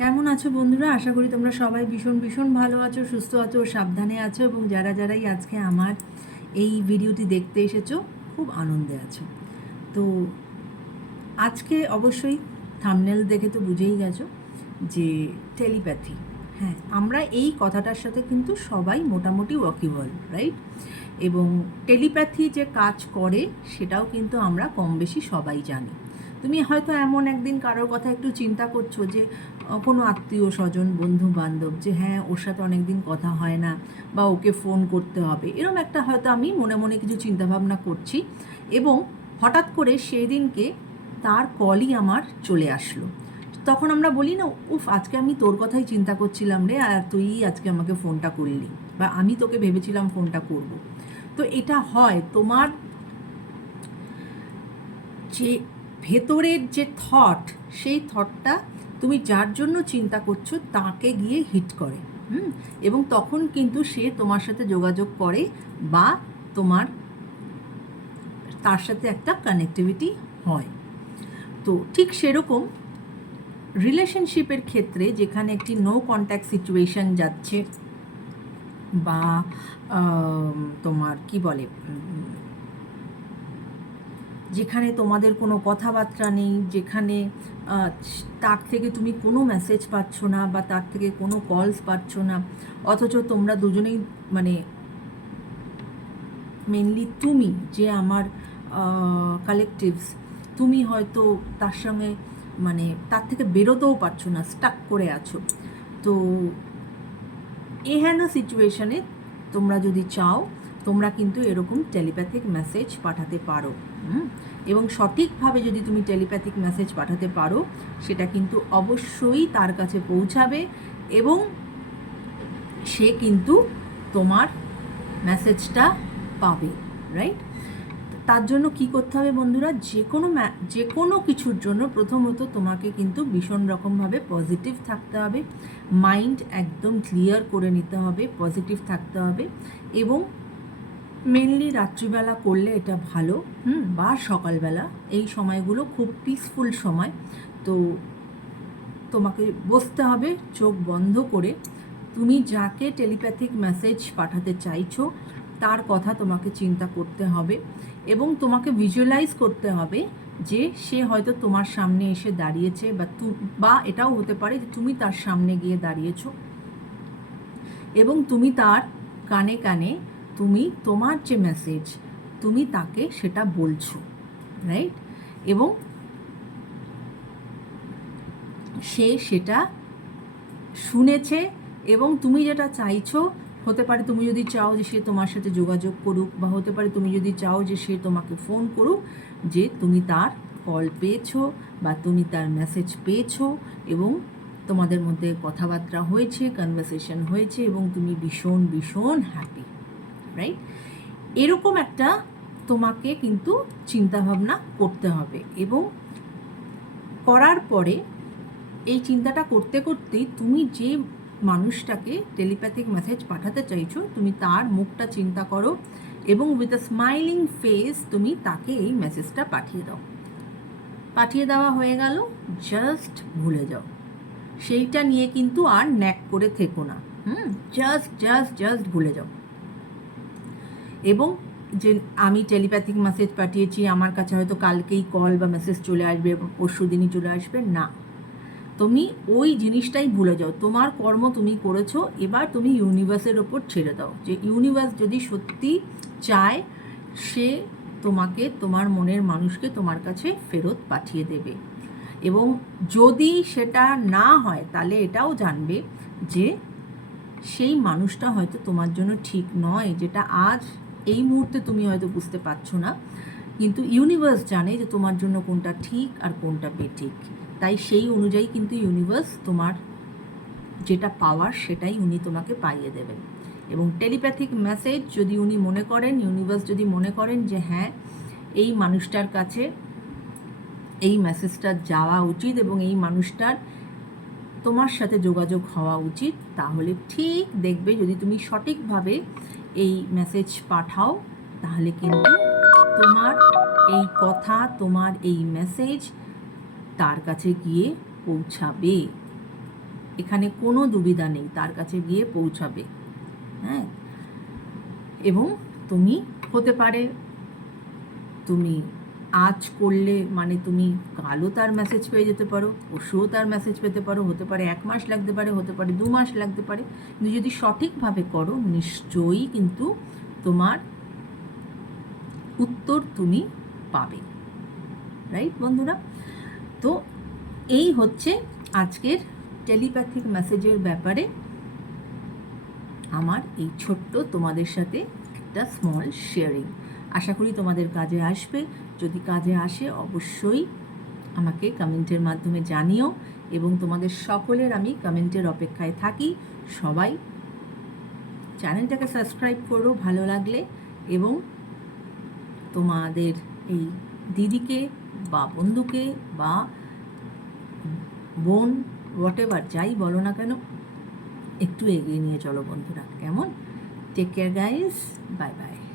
কেমন আছো বন্ধুরা? আশা করি তোমরা সবাই ভীষণ ভীষণ ভালো আছো, সুস্থ আছো, সাবধানে আছো এবং যারা যারাই আজকে আমার এই ভিডিওটি দেখতে এসেছ, খুব আনন্দে আছো। তো আজকে অবশ্যই থামনেল দেখে তো বুঝেই গেছো যে টেলিপ্যাথি হ্যাঁ আমরা এই কথাটার সাথে কিন্তু সবাই মোটামুটি ওয়াকিবল রাইট এবং টেলিপ্যাথি যে কাজ করে, সেটাও কিন্তু আমরা কম বেশি সবাই জানি। তুমি হয়তো এমন একদিন কারোর কথা একটু চিন্তা করছ যে কোনো আত্মীয় স্বজন, বন্ধু বান্ধব যে হ্যাঁ ওর সাথে অনেক দিন কথা হয় না বা ওকে ফোন করতে হবে। এরম একটা হয়তো আমি মনে মনে কিছু চিন্তাভাবনা করছি এবং হঠাৎ করে সেই দিনকে তার কলই আমার চলে আসলো। তখন আমরা বলি না, উফ, আজকে আমি তোর কথাই চিন্তা করছিলাম রে, আর তুই আজকে আমাকে ফোনটা করলি বা আমি তোকে ভেবেছিলাম ফোনটা করব। তো এটা হয়। তোমার যে ভেতরের যে থট সেই থটটা তুমি যার জন্য চিন্তা করছ তাকে গিয়ে হিট করে, হুম? এবং তখন কিন্তু সে তোমার সাথে যোগাযোগ করে বা তোমার, তার সাথে একটা কানেক্টিভিটি হয়। তো ঠিক সেরকম রিলেশনশিপের ক্ষেত্রে যেখানে একটি নো কন্ট্যাক্ট সিচুয়েশন যাচ্ছে বা তোমার কি বলে যেখানে তোমাদের কোনো কথাবার্তা নেই, যেখানে তার থেকে তুমি কোনো মেসেজ পাচ্ছ না বা তার থেকে কোনো কলস পাচ্ছ না, অথচ তোমরা দুজনেই মানে মেনলি তুমি, যে আমার কালেকটিভস তুমি হয়তো তার সঙ্গে মানে তার থেকে বেরোতেও পারছ না স্টাক করে আছো। তো এহেন সিচুয়েশানে তোমরা যদি চাও তোমরা কিন্তু এরকম টেলিপ্যাথিক মেসেজ পাঠাতে পারো? এবং সঠিকভাবে যদি তুমি টেলিপ্যাথিক মেসেজ পাঠাতে পারো, সেটা কিন্তু অবশ্যই তার কাছে পৌঁছাবে এবং সে কিন্তু তোমার মেসেজটা পাবে রাইট তার জন্য কি করতে হবে বন্ধুরা যে কোনো যে কোনো কিছুর জন্য প্রথমত তোমাকে কিন্তু ভীষণ রকমভাবে পজিটিভ থাকতে হবে মাইন্ড একদম ক্লিয়ার করে নিতে হবে পজিটিভ থাকতে হবে এবং মেনলি রাত্রিবেলা করলে এটা ভালো, হুম, বা সকালবেলা। এই সময়গুলো খুব পিসফুল সময়। তো তোমাকে বসতে হবে, চোখ বন্ধ করে। তুমি যাকে টেলিপ্যাথিক মেসেজ পাঠাতে চাইছো, তার কথা তোমাকে চিন্তা করতে হবে এবং তোমাকে ভিজুয়ালাইজ করতে হবে যে সে হয়তো তোমার সামনে এসে দাঁড়িয়েছে বা তু, বা এটাও হতে পারে যে তুমি তার সামনে গিয়ে দাঁড়িয়েছো এবং তুমি তার কানে কানে তুমি তোমার যে মেসেজ তুমি তাকে সেটা বলছো রাইট এবং সে সেটা শুনেছে এবং তুমি যেটা চাইছো, হতে পারে তুমি যদি চাও যে সে তোমার সাথে যোগাযোগ করুক বা হতে পারে তুমি যদি চাও যে সে তোমাকে ফোন করুক যে তুমি তার কল পেয়েছ বা তুমি তার মেসেজ পেয়েছ এবং তোমাদের মধ্যে কথাবার্তা হয়েছে কনভারসেশন হয়েছে এবং তুমি ভীষণ ভীষণ হ্যাপি রাইট এরকম একটা তোমাকে কিন্তু চিন্তাভাবনা করতে হবে এবং করার পরে এই চিন্তাটা করতে করতেই তুমি যে মানুষটাকে টেলিপ্যাথিক মেসেজ পাঠাতে চাইছো, তুমি তার মুখটা চিন্তা করো এবং উইথ আ স্মাইলিং ফেস তুমি তাকে এই মেসেজটা পাঠিয়ে দাও। পাঠিয়ে দেওয়া হয়ে গেল জাস্ট ভুলে যাও। সেইটা নিয়ে কিন্তু আর ন্যাক করে থেকো না। হুম জাস্ট জাস্ট জাস্ট ভুলে যাও। এবং যে আমি টেলিপ্যাথিক মেসেজ পাঠিয়েছি, আমার কাছে হয়তো কালকেই কল বা মেসেজ চলে আসবে পরশু দিনই চলে আসবে, না। তুমি ওই জিনিসটাই ভুলে যাও। তোমার কর্ম তুমি করেছ, এবার তুমি ইউনিভার্সের ওপর ছেড়ে দাও। যে ইউনিভার্স যদি সত্যি চায়, সে তোমাকে, তোমার মনের মানুষকে তোমার কাছে ফেরত পাঠিয়ে দেবে। এবং যদি সেটা না হয়, তাহলে এটাও জানবে যে সেই মানুষটা হয়তো তোমার জন্য ঠিক নয়, যেটা আজ এই মুহূর্তে তুমি হয়তো বুঝতে পারছ না, কিন্তু ইউনিভার্স জানে যে তোমার জন্য কোনটা ঠিক আর কোনটা বেঠিক। তাই সেই অনুযায়ী কিন্তু ইউনিভার্স তোমার যেটা পাওয়ার সেটাই উনি তোমাকে পাইয়ে দেবেন। এবং টেলিপ্যাথিক মেসেজ যদি উনি মনে করেন ইউনিভার্স যদি মনে করেন যে হ্যাঁ এই মানুষটার কাছে এই মেসেজটা যাওয়া উচিত এবং এই মানুষটার তোমার সাথে যোগাযোগ হওয়া উচিত, তাহলে ঠিক দেখবে যদি তুমি সঠিকভাবে এই মেসেজ পাঠাও, তাহলে কিন্তু তোমার এই কথা, তোমার এই মেসেজ তার কাছে গিয়ে পৌঁছাবে। এখানে কোনো দুবিধা নেই, তার কাছে গিয়ে পৌঁছাবে। হ্যাঁ? এবং তুমি হতে পারে। তুমি আজ করলে মানে তুমি কালও তার মেসেজ পেয়ে যেতে পারো, পরশুও তার মেসেজ পেতে পারো, হতে পারে এক মাস লাগতে পারে, হতে পারে দু মাস লাগতে পারে। কিন্তু যদি সঠিকভাবে করো, নিশ্চয়ই কিন্তু তোমার উত্তর তুমি পাবে। রাইট বন্ধুরা? তো এই হচ্ছে আজকের টেলিপ্যাথিক মেসেজের ব্যাপারে। আমার এই ছোট্ট তোমাদের সাথে একটা স্মল শেয়ারিং আশা করি তোমাদের কাজে আসবে। যদি কাজে আসে, অবশ্যই আমাকে কমেন্টের মাধ্যমে জানিও এবং তোমাদের সকলের আমি কমেন্টের অপেক্ষায় থাকি। সবাই চ্যানেলটাকে সাবস্ক্রাইব করো ভালো লাগলে এবং তোমাদের এই দিদিকে বা বন্ধুকে বা বোন হোয়াট এভার যাই বলো না কেন, একটু এগিয়ে নিয়ে চলো বন্ধুরা। কেমন? Take care guys bye bye